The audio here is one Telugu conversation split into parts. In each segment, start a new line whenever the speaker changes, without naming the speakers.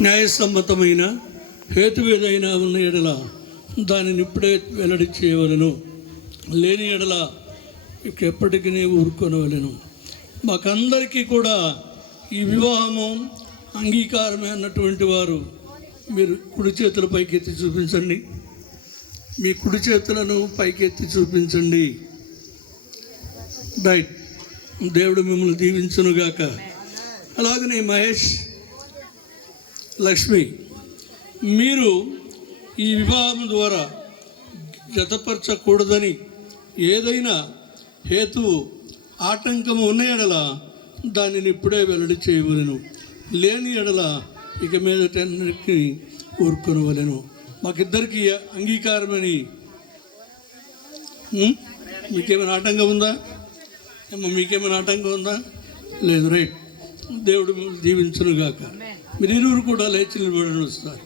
న్యాయసమ్మతమైన హేతు ఏదైనా ఉన్న ఎడల దానిని ఇప్పుడే వెల్లడి చేయవలను. లేని ఎడల ఇక ఎప్పటికీ ఊరుకొనవలను. మాకందరికీ కూడా ఈ వివాహము అంగీకారమే అన్నటువంటి వారు మీరు కుడి చేతుల పైకెత్తి చూపించండి. మీ కుడి చేతులను పైకెత్తి చూపించండి. రైట్. దేవుడు మిమ్మల్ని దీవించునుగాక. అలాగనే మహేష్ లక్ష్మి మీరు ఈ వివాహం ద్వారా జతపరచకూడదని ఏదైనా హేతువు ఆటంకము ఉన్న ఎడల దానిని ఇప్పుడే వెల్లడి చేయవలను. లేని ఎడల ఇక మీదటన్నిటిని ఊరుకొనవలను మాకిద్దరికి అంగీకారమని. మీకేమైనా ఆటంకం ఉందా? మీకేమైనా ఆటంకం ఉందా? లేదు రైట్ దేవుడు దీవించునుగాక. మీరు ఇరువురు కూడా లేచి నిలబడి వస్తారు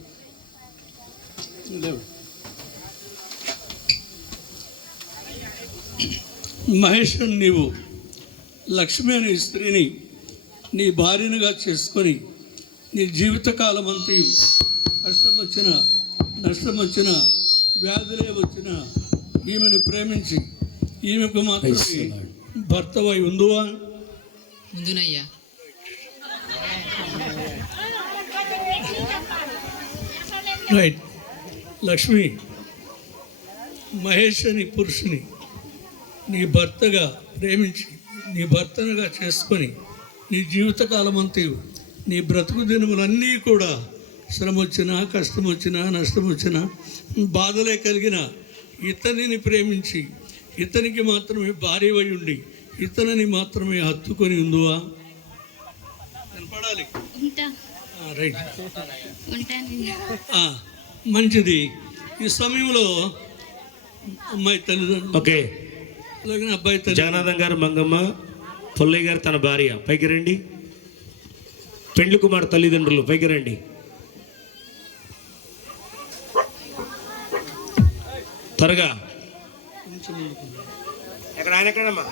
మహేష్ నీవు లక్ష్మి అనే స్త్రీని నీ భార్యనుగా చేసుకొని నీ జీవితకాలం అంతా కష్టం వచ్చిన నష్టం వచ్చిన వ్యాధులే వచ్చిన ఈమెను ప్రేమించి ఈమెకు మాత్రమే భర్తవై ఉందువా
ముందునయ్యా
రైట్ లక్ష్మి మహేష్ అని పురుషుని నీ భర్తగా ప్రేమించి నీ భర్తనుగా చేసుకొని నీ జీవితకాలం అంతయు నీ బ్రతుకు దినములన్నీ కూడా శ్రమ వచ్చినా కష్టం వచ్చినా నష్టం వచ్చినా బాధలే కలిగిన ఇతనిని ప్రేమించి ఇతనికి మాత్రమే భార్యవై ఉండి ఇతనిని మాత్రమే హత్తుకొని ఉందువా కనపడాలి. రైట్.
ఉంటాను
ఆ, మంచిది. ఈ సమయంలో అమ్మాయి తల్లిదండ్రులు
ఓకే.
అలాగే అబ్బాయి తల్లి.
జగన్నాథం గారు మంగమ్మ పుల్లయ్య గారు తన భార్య. పైకి రండి. పెండ్లి కుమార్ తల్లిదండ్రులు పైకి రండి. త్వరగా. ఎక్కడ ఆయన ఎక్కడమ్మా?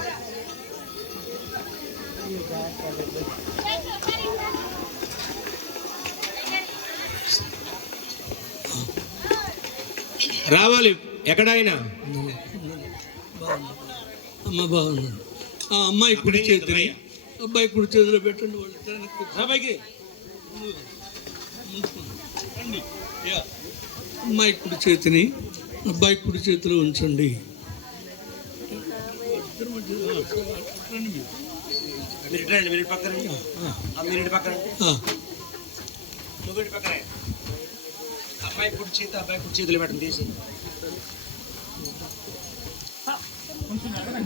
రావాలి. ఎక్కడ ఆయన
అమ్మ బాగున్నాను ఆ అమ్మాయి కుడి చేతిని అబ్బాయి కుడి చేతిలో పెట్టండి వాళ్ళు. అమ్మాయి కుడి చేతిని అబ్బాయి కుడి చేతిలో ఉంచండి. మీరు.
పక్కన మీరు పక్కన రండి.
ఆ,
నువ్వు ఇటు పక్కన రండి. అబ్బాయి కుడి చేతి అబ్బాయి కుడి చేతులు పెట్టండి తీసి.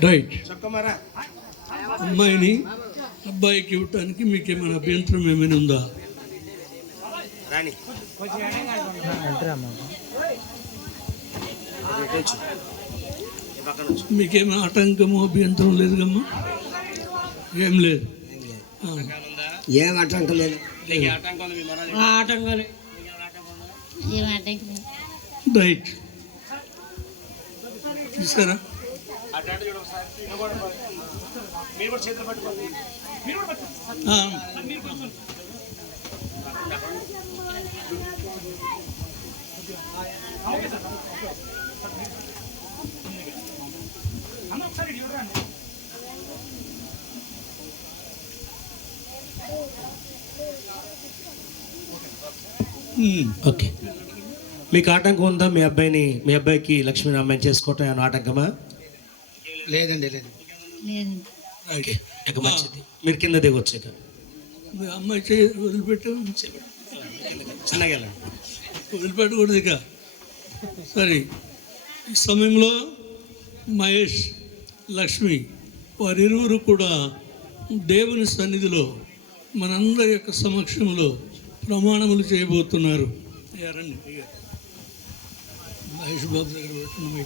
రైట్.
చక్కమారా.
అమ్మాయిని అబ్బాయికి ఇవ్వటానికి మీకు ఏమైనా అభ్యంతరం ఏమైనా ఉందా?
రాణి.
మీకేమైనా ఆటంకము అభ్యంతరం లేదు. కమ్మా ఏం లేదు.
ఏం ఆటంకం లేదు? ఆటంకాలే.
రైట్ చూసారా?
అటు అటు కూడా మీరు కూడా చేతులు పట్టుకోండి
ఆ, ఉమ్,
ఓకే మీకు ఆటంకం ఉందా మీ అబ్బాయిని మీ అబ్బాయికి లక్ష్మీ అమ్మాయిని చేసుకోవటం ఏమైనా ఆటంకమా?
లేదండి లేదు
ఓకే. ఇక మంచిది. మీరు కింద దిగొచ్చు ఇక.
మీ అమ్మాయి చేయి వదిలిపెట్టు.
చిన్నగా
వదిలిపెట్టకూడదు ఇక. సరే. ఈ సమయంలో మహేష్ లక్ష్మి వారిరువురు కూడా దేవుని సన్నిధిలో మనందరి యొక్క సమక్షంలో ప్రమాణములు చేయబోతున్నారు. మహేష్ బాబు దగ్గర.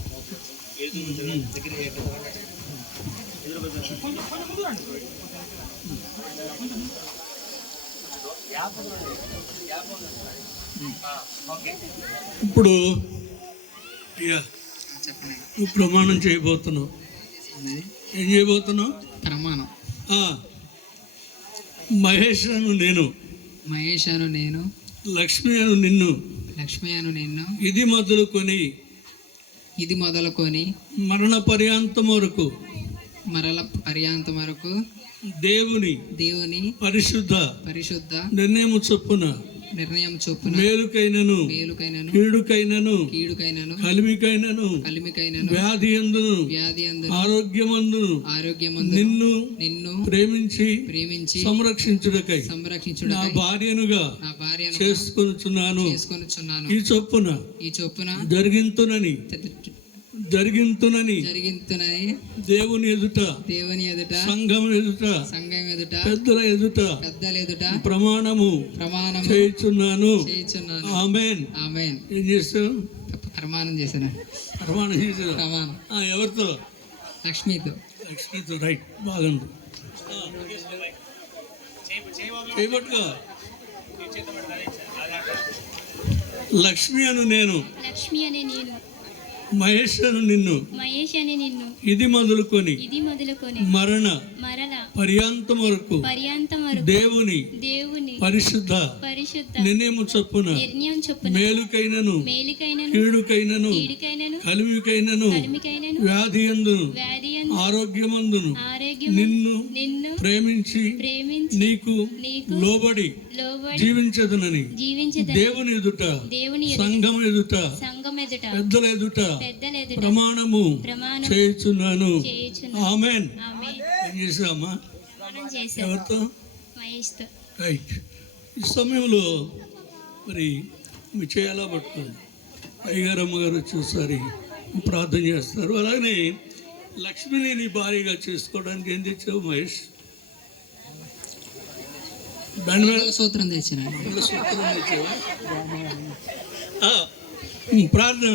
ఇప్పుడు నువ్వు ప్రమాణం చేయబోతున్నావు ఏం చేయబోతున్నావు
ప్రమాణం
మహేష్ నేను
మహేష్ అను నేను
లక్ష్మి అను నిన్ను
లక్ష్మి అను నిన్ను
ఇది మొదలుకొని
ఇది మొదలుకొని
మరణ పర్యాంతం వరకు
మరల పర్యాంతం వరకు
దేవుని
దేవుని
పరిశుద్ధ
పరిశుద్ధ
నిర్ణయము చొప్పున
నిర్ణయం చొప్పున
మేలుకైనను
మేలుకైనను
కీడుకైనను
కీడుకైనను
కలిమికైనను
కలిమికైనను
వ్యాధి ఎందును
వ్యాధి అందు
ఆరోగ్యమందును
ఆరోగ్యమందు
నిన్ను
నిన్ను
ప్రేమించి
ప్రేమించి
సంరక్షించుటకై నా
సంరక్షించుటకై
భార్యనుగా
నా భార్యను
చేసుకొనుచున్నాను.
చేసుకొనుచున్నాను.
ఈ చొప్పున
ఈ చొప్పున
జరిగింతునని జరిగింతునని
జరిగింతునని
దేవుని ఎదుట
దేవుని ఎదుట
సంఘం ఎదుట
సంఘం ఎదుట
పెద్దల ఎదుట
పెద్దల ఎదుట
ప్రమాణము
ప్రమాణం
చేయుచున్నాను.
చేయించున్నాను.
ఆమెన్.
ఆమెన్.
ఏం చేస్తావు
ప్రమాణం చేశాను?
ప్రమాణం చేసావు
ప్రమాణం.
ఆ, ఎవరితో?
లక్ష్మితో.
లక్ష్మితో రైట్ బాగుంది. చేయబట్టుగా లక్ష్మి అను నేను.
లక్ష్మి అనే నేను.
మహేష్ అను నిన్ను
మహేష్ అనే నిన్ను
ఇది మొదలుకొని
ఇది మొదలుకొని
మరణ
మరల
పర్యాంతం వరకు
పర్యాంతం వరకు
దేవుని
దేవుని
పరిశుద్ధ
పరిశుద్ధ
నిర్ణయము చొప్పున
నిర్ణయం చొప్పున
మేలుకైనను
మేలుకైనను
కీడుకైనను
కీడుకైనను
కలిమికైనను
కలిమికైనను
వ్యాధి అందును
వ్యాధి
ఆరోగ్యమందును
ఆరోగ్యం
నిన్ను
నిన్ను
ప్రేమించి
ప్రేమించి
నీకు
నీకు
లోబడి
లోబడి
జీవించదనని
జీవించద
దేవుని ఎదుట
దేవుని
సంఘం ఎదుట
సంఘం ఎదుట
పెద్దల ఎదుట
పెద్దల ఎదుట
ప్రమాణము
ప్రమాణం
చేయుచున్నాను.
చేయుచున్నాను.
ఆమెన్. ఏం చేసామా ఎవరితో?
మహేష్తో.
రైట్ ఈ సమయంలో మరి మీ చేయాలా పట్టుకోండి. అయ్యగారు అమ్మగారు వచ్చేసరి ప్రార్థన చేస్తారు. అలాగే లక్ష్మిని నీ భార్యగా చేసుకోవడానికి ఏం తెచ్చావు మహేష్? దాని మీద
సూత్రం తెచ్చిన
ప్రార్థన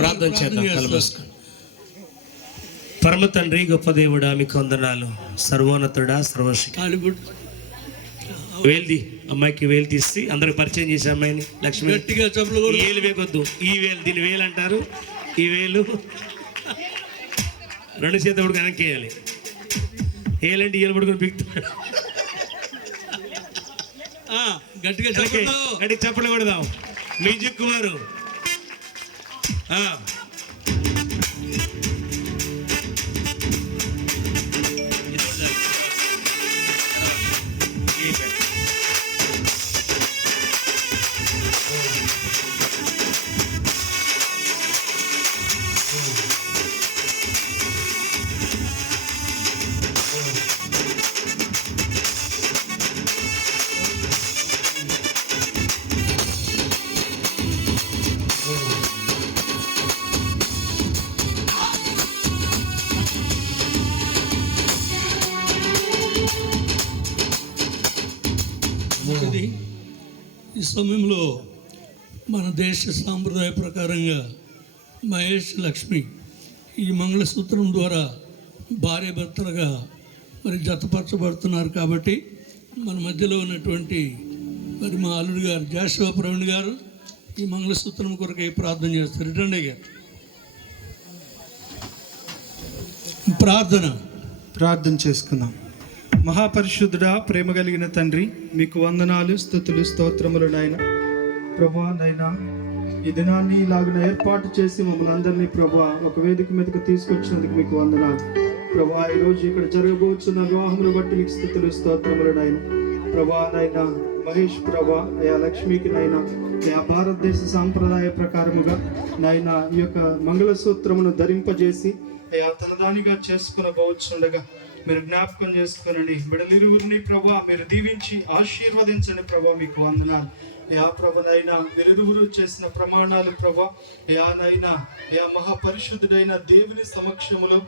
ప్రార్థన చేద్దాం. పరమ తండ్రి గొప్ప దేవుడా మీకు వందనాలు. సర్వోన్నతుడా సర్వశక్తి. వేల్ది అమ్మాయికి వేలు తీసి అందరికి పరిచయం చేసే అమ్మాయిని లక్ష్మి.
గట్టిగా చెప్పులు
వేలు వేకొద్దు ఈ వేలు దీని వేలు అంటారు. ఈ వేలు. రెండు చేత కూడా వెనక్కి వేయాలి. వేయాలంటే ఏలు పడుకొని
ఆ, గట్టిగా చెప్పండి
గట్టి కొడదాం. మ్యూజిక్ కుమారు.
ఈ సమయంలో మన దేశ సాంప్రదాయ ప్రకారంగా మహేష్ లక్ష్మి ఈ మంగళసూత్రం ద్వారా భార్య భర్తలుగా మరి జతపరచబడుతున్నారు కాబట్టి మన మధ్యలో ఉన్నటువంటి మరి మా అల్లుడు గారు జాషువా ప్రవీణ్ గారు ఈ మంగళసూత్రం కొరకై ప్రార్థన చేస్తారు. రిటండి గారు ప్రార్థన.
ప్రార్థన చేసుకుందాం. మహాపరిశుద్ధుడా ప్రేమ కలిగిన తండ్రి మీకు వందనాలు స్థుతులు స్తోత్రములు నాయన. ప్రభా నైనా ఈ దినాన్ని ఇలాగున ఏర్పాటు చేసి మమ్మల్ని అందరినీ ప్రభా ఒక వేదిక మీదకు తీసుకొచ్చినందుకు మీకు వందనాలు. ప్రభా ఈరోజు ఇక్కడ జరగబోతున్న వివాహమును బట్టి మీకు స్థుతులు స్తోత్రములు నాయన. ప్రభా నైనా మహేష్ ప్రభా అయా లక్ష్మికి నైనా అయా భారతదేశ సాంప్రదాయ ప్రకారముగా నాయన ఈ యొక్క మంగళసూత్రమును ధరింపజేసి అయా తనదానిగా చేసుకునబోచుండగా మీరు జ్ఞాపకం చేసుకోనండి. బిడలిరువురిని ప్రభా మీరు దీవించి ఆశీర్వదించండి ప్రభా మీకు వందనాలు. యా ప్రభనైనా వెలుగురు చేసిన ప్రమాణాలు ప్రభా యానైనా యా మహాపరిశుద్ధుడైన దేవుని సమక్షములో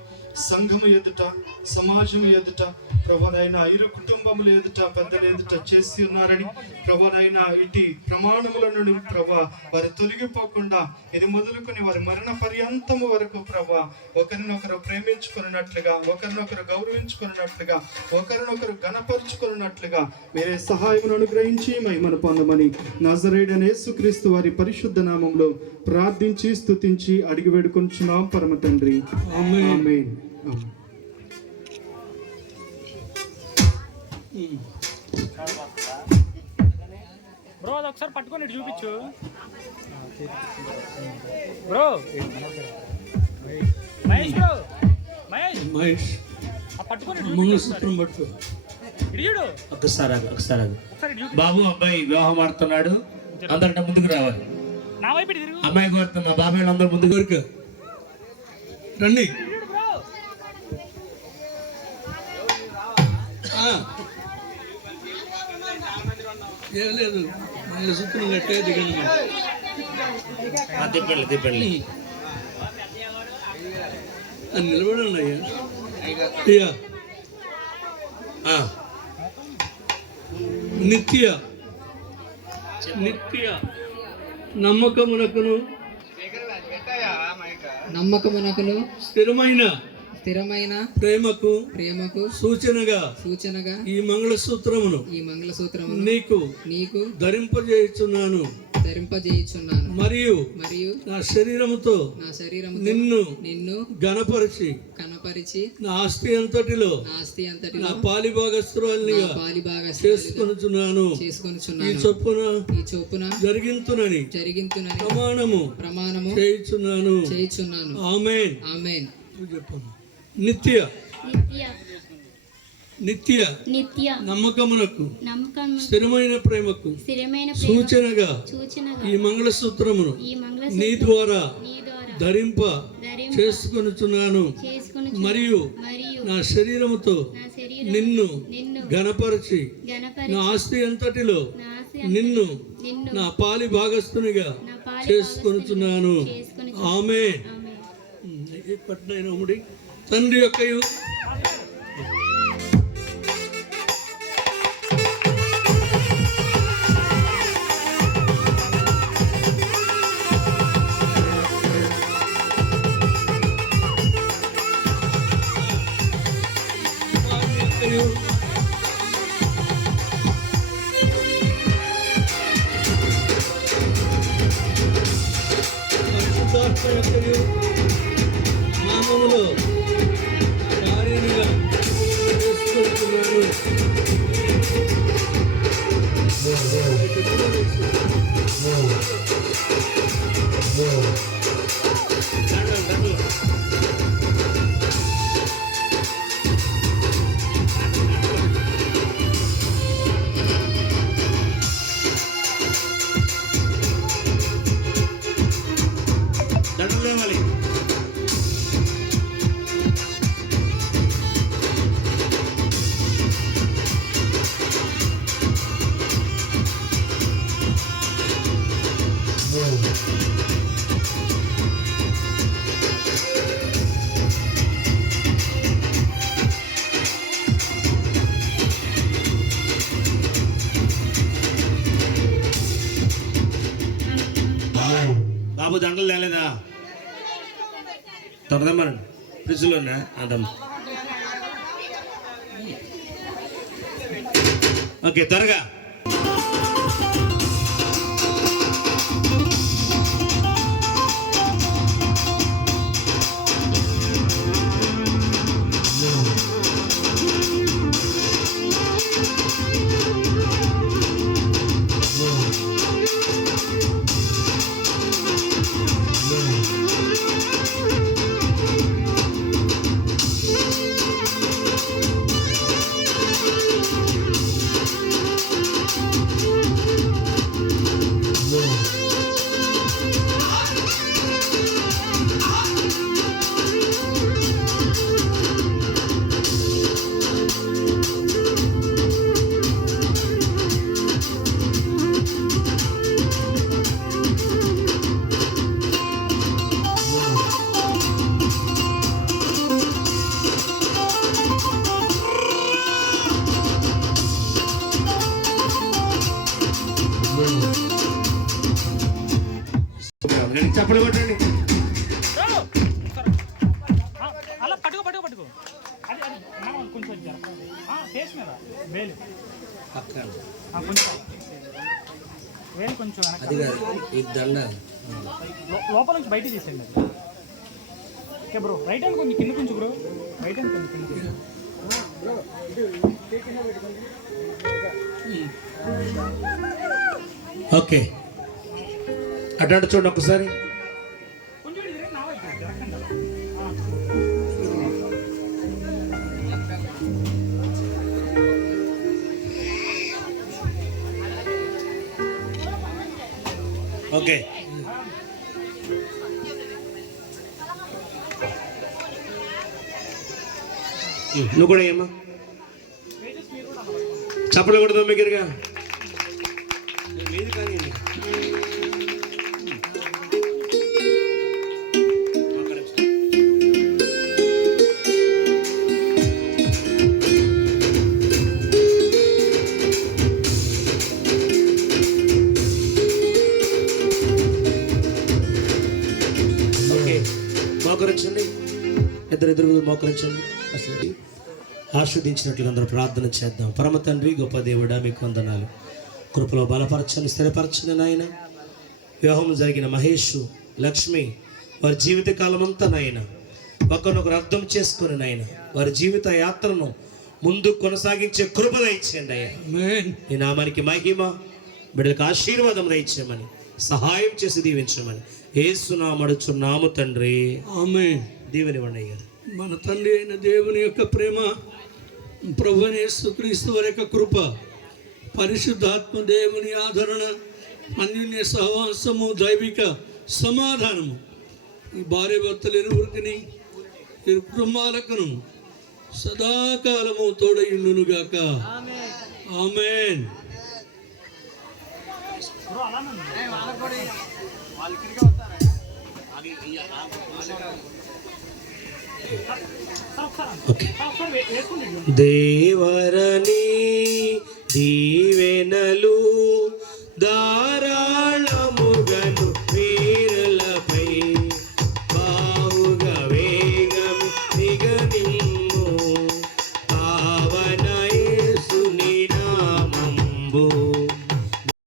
సంఘము ఎదుట సమాజం ఎదుట ప్రభనైనా ఇరు కుటుంబముల ఎదుట పెద్దల ఎదుట చేసి ఉన్నారని ప్రభనైనా ఇటు ప్రమాణముల నుండి ప్రభా వారు తొలగిపోకుండా ఇది మొదలుకొని వారి మరణ పర్యంతము వరకు ప్రభా ఒకరినొకరు ప్రేమించుకున్నట్లుగా ఒకరినొకరు గౌరవించుకున్నట్లుగా ఒకరినొకరు గణపరుచుకున్నట్లుగా మీరే సహాయం అనుగ్రహించి మహిమను పొందమని నజరేడన యేసుక్రీస్తు వారి పరిశుద్ధ నామంలో ప్రార్థించి స్తుతించి అడిగి వేడుకొంచున్నాం పరమ తండ్రి
ఆమేన్.
బ్రో అది ఒకసారి పట్టుకొని ఇటు చూపించు. బ్రో. మహేష్ బ్రో. మహేష్.
మహేష్. మంగళసూత్రం పట్టు.
ఒకసారి ఆగు, ఒకసారి ఆగు. బాబు అబ్బాయి వివాహం ఆడుతున్నాడు. అందరంటే ముందుకు రావాలి. అమ్మాయి కోరుతున్న బాబాయ్ అందరూ ముందుకు
కోరిక రండి. ఏం లేదు. మంగళసూత్రం కట్టే దిగండి
ఆ, తిప్పండి తిప్పండి.
నిలబడండి అయ్యా. అయ్యా.
ఆ,
నిత్య. నిత్య. నమ్మకమునకును
నమ్మకమునకును
స్థిరమైన
స్థిరమైన
ప్రేమకు
ప్రేమకు
సూచనగా
సూచనగా
ఈ మంగళసూత్రమును
ఈ మంగళసూత్రమును
నీకు
నీకు
ధరింపజేయుచున్నాను.
ధరింపజేయుచున్నాను.
మరియు
మరియు
నా శరీరముతో
నా శరీరము
నిన్ను
నిన్ను
గణపరిచి
కనపరిచి
నా ఆస్తి అంతటిలో
నా ఆస్తి
నా
అంతటిలో
పాలి భాగస్థురాలినిగా
పాలి బాగా
చేసుకొనుచున్నాను. ఈ
చేసుకొనుచున్నాను
చొప్పున
ఈ చొప్పున
జరిగింతునని
జరిగింతునని
ప్రమాణము
ప్రమాణము
చేయుచున్నాను.
చేయుచున్నాను.
ఆమెన్.
ఆమెన్.
చెప్పమ్మా నిత్య.
నిత్య.
నిత్య. నమ్మకమునకు.
నమ్మకం
స్థిరమైన ప్రేమకు.
స్థిరమైన
సూచనగా. ఈ మంగళసూత్రమును నీ ద్వారా ధరింప చేసుకొనుచున్నాను.
చేసుకుని
మరియు
మరియు
నా శరీరముతో నిన్ను గణపరిచి
గణపరి
నా ఆస్తి అంతటిలో నిన్ను నా పాలి
పాలి
చేసుకొనుచున్నాను.
చేసుకొని
ఆమె
ఆమె
పట్టిన ఉమ్మడి తండ్రి యొక్క
బాబు దండలు తేలేదా? తొడదమ్మనండి ఫ్రిడ్జ్లోనా అదమ్మ ఓకే త్వరగా. చెప్పలు కొట్టండి
అలా పట్టుకో పట్టుకో పట్టుకో. అది అది కొంచెం ఫేస్ మీద వేలు. ఆ, కొంచెం. వేలు కొంచెం.
ఈ దండ.
లోపల నుంచి బయట తీసేయండి అది. ఓకే బ్రో రైట్ హ్యాండ్ కొంచెం కింద కొంచెం బ్రో. రైట్ హ్యాండ్ కొంచెం కింద కొంచెం.
ఓకే. అటు చూడండి ఒకసారి. ఓకే. నువ్వు కూడా ఏమా? చప్పలు కూడా దగ్గరగా. ఇద్దరు ఎదురు మోకరించండి. అసలు ఆస్వాదించినట్లుగా అందరూ ప్రార్థన చేద్దాం. పరమ తండ్రి గొప్ప దేవుడా మీకు వందనాలు. కృపలో బలపరచని స్థిరపరచని నాయన. వివాహం జరిగిన మహేష్ లక్ష్మి వారి జీవిత కాలం అంతా నాయన. ఒకరినొకరు అర్థం చేసుకుని నాయన వారి జీవిత యాత్రను ముందు కొనసాగించే కృప దయచేయండి అయ్యా. నీ నామానికి మహిమ బిడ్డలకు ఆశీర్వాదం దయచేయమని సహాయం చేసి దీవించమని. ఏసునామడుచున్నాము తండ్రి.
ఆమేన్
దీవెనివ్వండి అయ్యా.
మన తండ్రి అయిన దేవుని యొక్క ప్రేమ ప్రభుని యేసుక్రీస్తు వారి యొక్క కృప పరిశుద్ధాత్మ దేవుని ఆదరణ అన్యున్య సహవాసము దైవిక సమాధానము. ఈ భార్య భర్తలు ఇరువురికిని ఇరు కుటుంబాలకును సదాకాలము తోడయుండునుగాక. ఆమెన్.
బ్రో అలానే ఉంది. సార్ ఒకసారి అండి.
ఓకే దేవరని దీవెనలు దారా